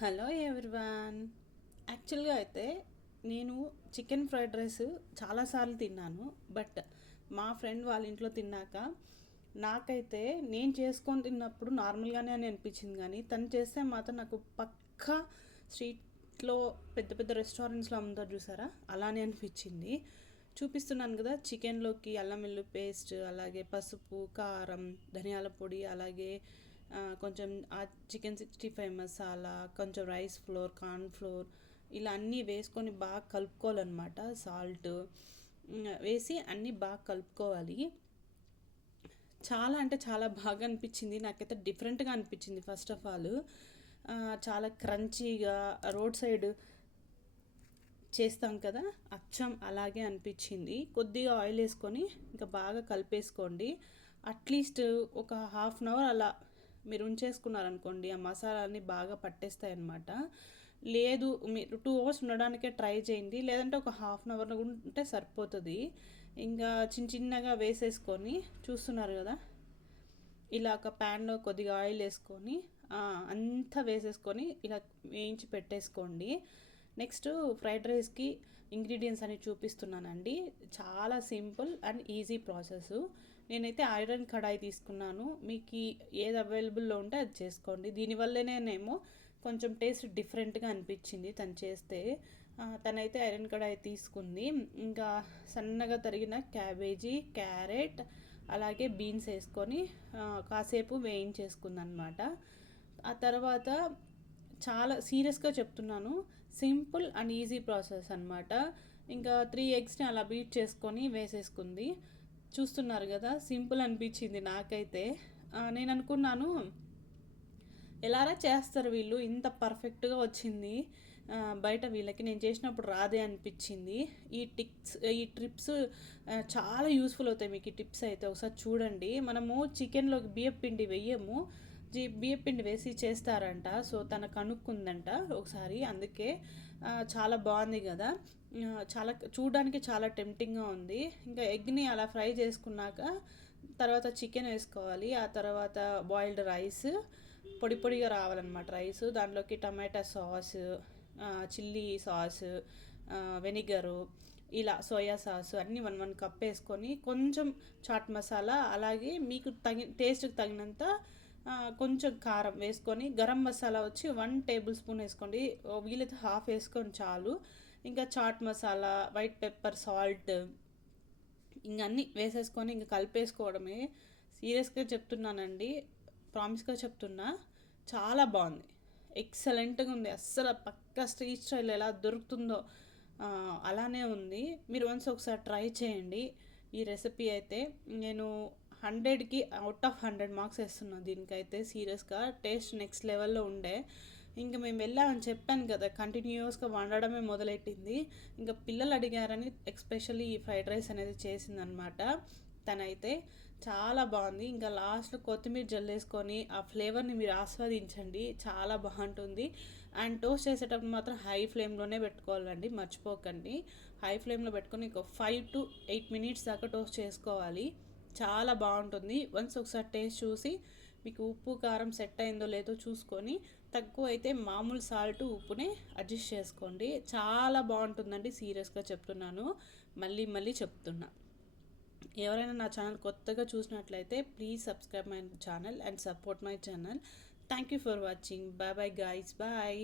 Hello everyone. యాక్చువల్గా అయితే నేను చికెన్ ఫ్రైడ్ రైస్ చాలాసార్లు తిన్నాను. బట్ మా ఫ్రెండ్ వాళ్ళ ఇంట్లో తిన్నాక నాకైతే నేను చేసుకొని తిన్నప్పుడు నార్మల్గానే అని అనిపించింది, కానీ తను చేస్తే మాత్రం నాకు పక్కా స్ట్రీట్లో పెద్ద పెద్ద రెస్టారెంట్స్లో అమ్ముతారు చూసారా, అలానే అనిపించింది. చూపిస్తున్నాను కదా, చికెన్లోకి అల్లం వెల్లుల్లి పేస్ట్, అలాగే పసుపు, కారం, ధనియాల పొడి, అలాగే కొంచెం ఆ చికెన్ 65 మసాలా, కొంచెం రైస్ ఫ్లోర్, కార్న్ ఫ్లోర్, ఇలా అన్నీ వేసుకొని బాగా కలుపుకోవాలన్నమాట. సాల్ట్ వేసి అన్నీ బాగా కలుపుకోవాలి. చాలా అంటే చాలా బాగా అనిపించింది నాకైతే. డిఫరెంట్గా అనిపించింది. ఫస్ట్ ఆఫ్ ఆల్ చాలా క్రంచీగా రోడ్ సైడ్ చేస్తాం కదా, అచ్చం అలాగే అనిపించింది. కొద్దిగా ఆయిల్ వేసుకొని ఇంకా బాగా కలిపేసుకోండి. అట్లీస్ట్ ఒక హాఫ్ అన్ అవర్ అలా మీరు ఉంచేసుకున్నారనుకోండి, ఆ మసాలాన్ని బాగా పట్టేస్తాయి అన్నమాట. లేదు మీరు 2 అవర్స్ ఉండడానికే ట్రై చేయండి, లేదంటే ఒక హాఫ్ అన్ అవర్ ఉంటే సరిపోతుంది. ఇంకా చిన్న చిన్నగా వేసేసుకొని చూస్తున్నారు కదా, ఇలా ఒక ప్యాన్లో కొద్దిగా ఆయిల్ వేసుకొని అంతా వేసేసుకొని ఇలా వేయించి పెట్టేసుకోండి. నెక్స్ట్ ఫ్రైడ్ రైస్కి ఇంగ్రీడియంట్స్ అని చూపిస్తున్నానండి. చాలా సింపుల్ అండ్ ఈజీ ప్రాసెస్. నేనైతే ఐరన్ కడాయి తీసుకున్నాను. మీకు ఏది అవైలబుల్లో ఉంటే అది చేసుకోండి. దీనివల్లనేమో కొంచెం టేస్ట్ డిఫరెంట్గా అనిపించింది తను చేస్తే. తనైతే ఐరన్ కడాయి తీసుకుంది. ఇంకా సన్నగా తరిగిన క్యాబేజీ, క్యారెట్, అలాగే బీన్స్ వేసుకొని కాసేపు వేయించేసుకుందనమాట. ఆ తర్వాత చాలా సీరియస్గా చెప్తున్నాను, సింపుల్ అండ్ ఈజీ ప్రాసెస్ అనమాట. ఇంకా 3 ఎగ్స్ని అలా బీట్ చేసుకొని వేసేసుకుంది. చూస్తున్నారు కదా, సింపుల్ అనిపించింది నాకైతే. నేను అనుకున్నాను ఎలారా చేస్తారు వీళ్ళు, ఇంత పర్ఫెక్ట్గా వచ్చింది బయట వీళ్ళకి, నేను చేసినప్పుడు రాదే అనిపించింది. ఈ ట్రిప్స్ చాలా యూస్ఫుల్ అవుతాయి మీకు. ఈ టిప్స్ అయితే ఒకసారి చూడండి. మనము చికెన్లోకి బియ్యపిండి వెయ్యము, బియ్యపిండి వేసి చేస్తారంట. సో తనకు కనుక్కుందంట ఒకసారి, అందుకే చాలా బాగుంది కదా. చాలా చూడడానికి చాలా టెంప్టింగ్గా ఉంది. ఇంకా ఎగ్ని అలా ఫ్రై చేసుకున్నాక తర్వాత చికెన్ వేసుకోవాలి. ఆ తర్వాత బాయిల్డ్ రైస్ పొడి పొడిగా రావాలన్నమాట రైస్. దాంట్లోకి టమాటా సాస్, చిల్లీ సాస్, వెనిగరు, ఇలా సోయా సాస్ అన్నీ 1 కప్ వేసుకొని, కొంచెం చాట్ మసాలా, అలాగే మీకు టేస్ట్కి తగినంత కొంచెం కారం వేసుకొని, గరం మసాలా వచ్చి 1 టేబుల్ స్పూన్ వేసుకోండి. వీలైతే హాఫ్ వేసుకొని చాలు. ఇంకా chaat masala, white pepper, salt, ఇంక అన్నీ వేసేసుకొని ఇంక కలిపేసుకోవడమే. సీరియస్గా చెప్తున్నానండి, ప్రామిస్గా చెప్తున్నా, చాలా బాగుంది. ఎక్సలెంట్గా ఉంది. అస్సలు పక్క స్ట్రీట్ స్టైల్ ఎలా దొరుకుతుందో అలానే ఉంది. మీరు ఒకసారి ట్రై చేయండి ఈ రెసిపీ అయితే. నేను 100కి అవుట్ ఆఫ్ 100 మార్క్స్ వేస్తున్నాను దీనికైతే. సీరియస్గా టేస్ట్ నెక్స్ట్ లెవెల్లో ఉండే. ఇంకా మేము వెళ్ళామని చెప్పాను కదా, కంటిన్యూస్గా వండడమే మొదలెట్టింది. ఇంకా పిల్లలు అడిగారని ఎస్పెషల్లీ ఈ ఫ్రైడ్ రైస్ అనేది చేసిందనమాట తనైతే. చాలా బాగుంది. ఇంకా లాస్ట్లో కొత్తిమీర జల్లేసుకొని ఆ ఫ్లేవర్ని మీరు ఆస్వాదించండి, చాలా బాగుంటుంది. అండ్ టోస్ట్ చేసేటప్పుడు మాత్రం హై ఫ్లేమ్లోనే పెట్టుకోవాలండి, మర్చిపోకండి. హై ఫ్లేమ్లో పెట్టుకొని ఒక 5 to 8 minutes దాకా టోస్ట్ చేసుకోవాలి. చాలా బాగుంటుంది. ఒకసారి టేస్ట్ చూసి మీకు ఉప్పు కారం సెట్ అయిందో లేదో చూసుకొని, తక్కువ అయితే మామూలు సాల్ట్ ఉప్పునే అడ్జస్ట్ చేసుకోండి. చాలా బాగుంటుందండి, సీరియస్గా చెప్తున్నాను, మళ్ళీ మళ్ళీ చెప్తున్నా. ఎవరైనా నా ఛానల్ కొత్తగా చూసినట్లయితే please subscribe my channel and support my channel. Thank you for watching. Bye bye guys, bye.